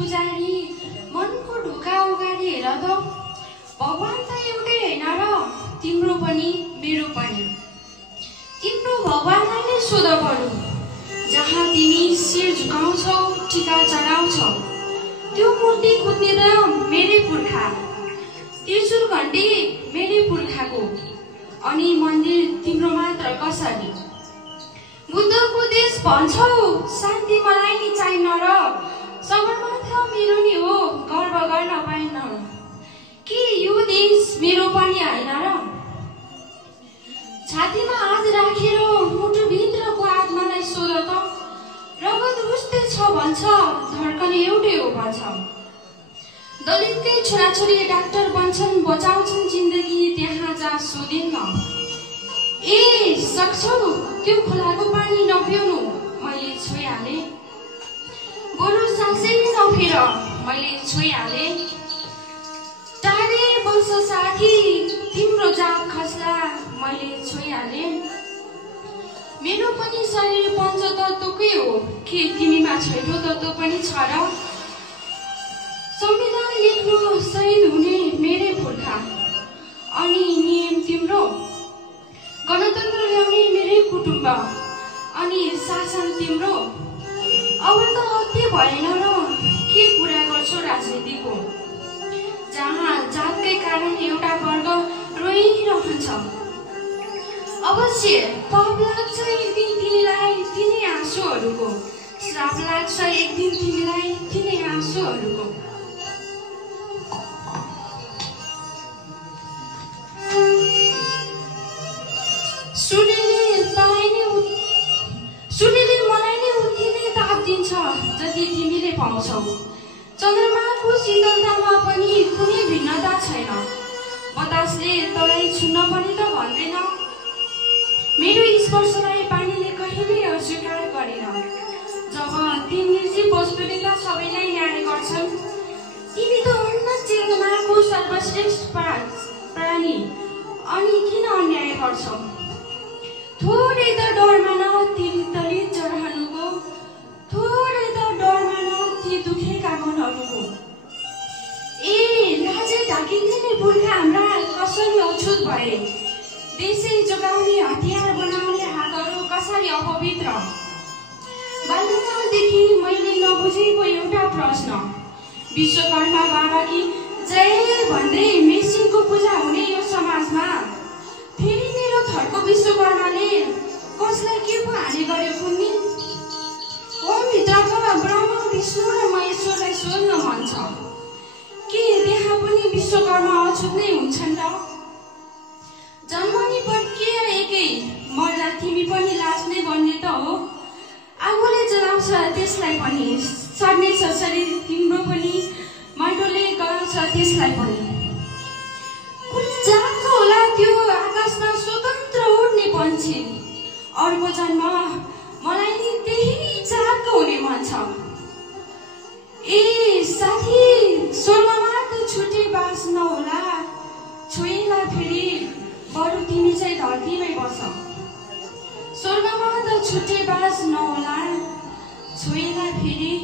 पुजारी मनको ढोका उगारी हेर त भगवान त एउटै होइन र तिम्रो पनि मेरो पनि। तिम्रो भगवानलाई सोध बरु जहाँ तिमी शिर झुकाउँछौ टीका चढाउँछौ त्यो मूर्ति कुद्ने त मेरै पुर्खा त्रिशूल घण्टी मेरै पुर्खाको अनि मन्दिर तिम्रो मात्र कसरी। बुद्धको देश भन्छौ शान्ति मलाई नि चाहिन्न र सगरमाथा मेरो नि हो गर्व गर्न पाइन्न कि यो देश मेरो पनि होइन र। छातीमा हात राखेर मुटुभित्रको आत्मालाई सोध त रगत उस्तै छ भन्छ धड्कन एउटै हो भन्छ। दलितकै छोराछोरी डाक्टर बन्छन् बचाउँछन् जिन्दगी त्यहाँ जा सोधिन्न। ए सक्छौ त्यो खोलाको पानी नपिउनु मैले छोइहाले बरु सासै नफेर मैले छोइहाले। टाढे बस साथी तिम्रो जात खस्ला मैले छोइहाले। मेरो पनि शरीर पञ्चतत्त्वकै हो के तिमीमा छैठो तत्त्व पनि छ र। संविधान लेख्नु शहीद हुने मेरै पुर्खा अनि नियम तिम्रो गणतन्त्र ल्याउने मेरै कुटुम्ब अनि शासन तिम्रो। अब त अति भएन र के कुरा गर्छौ राजनीतिको जहाँ जातकै कारण एउटा वर्ग रोइरहन्छ। अवश्य पाप लाग्छ एक दिन तिमीलाई तिनै आँसुहरूको श्राप लाग्छ एक दिन तिमीलाई तिनै आँसुहरूको। सूर्यले मलाई नै उति नै ताप दिन्छ जति तिमीले पाउँछौ। चन्द्रमाको शीतलतामा पनि कुनै भिन्नता छैन बतासले तँलाई छुन्न पनि त भन्दैन। मेरो स्पर्शलाई पानीले कहिल्यै अस्वीकार गरेन जब ती निर्जीव वस्तुले त सबैलाई न्याय गर्छन्। तिमी त अन्न चेतनाको सर्वश्रेष्ठ प्राणी अनि किन अन्याय गर्छौ। थोरै त डर मान ती दलित जराहरूको थोरै त डर मान ती दुखेका मनहरूको। ए लाजै ढाकिदिने पुर्खा हाम्रा कसरी अछुत भए देशै जोगाउने हतियार बनाउने हातहरू कसरी अपवित्र। बाल्यकालदेखि मैले नबुझेको एउटा प्रश्न विश्वकर्मा बाबा कि जय भन्दै मेसिनको पूजा हुने यो समाजमा फेरि मेरो थरको विश्वकर्माले कसलाई के पो हानि गर्यो कुन्नी। ओमभित्रका ब्रह्मा विष्णु र महेश्वरलाई सोध्न मन छ के त्यहाँ पनि विश्वकर्मा अछुत नै हुन्छन् र। जन्मनी प्रक्रिया एकै मर्दा तिमी पनि लास नै बन्ने त हो। आगोले जलाउँछ त्यसलाई पनि सर्नेछ शरीर तिम्रो पनि माटोले गलाउँछ त्यसलाई पनि। कुन जातको होला त्यो आकाशमा स्वतन्त्र उड्ने पन्छी अर्को जन्म मलाई नि त्यही जातको हुने मन छ। ए साथी स्वर्गमा त छुट्टै बास नहोला छोइला फेरि बरु तिमी चाहिँ धरतीमै बस। स्वर्गमा त छुट्टै बास नहोला छोइला फेरि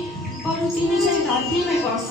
बरु तिमी चाहिँ धरतीमै बस।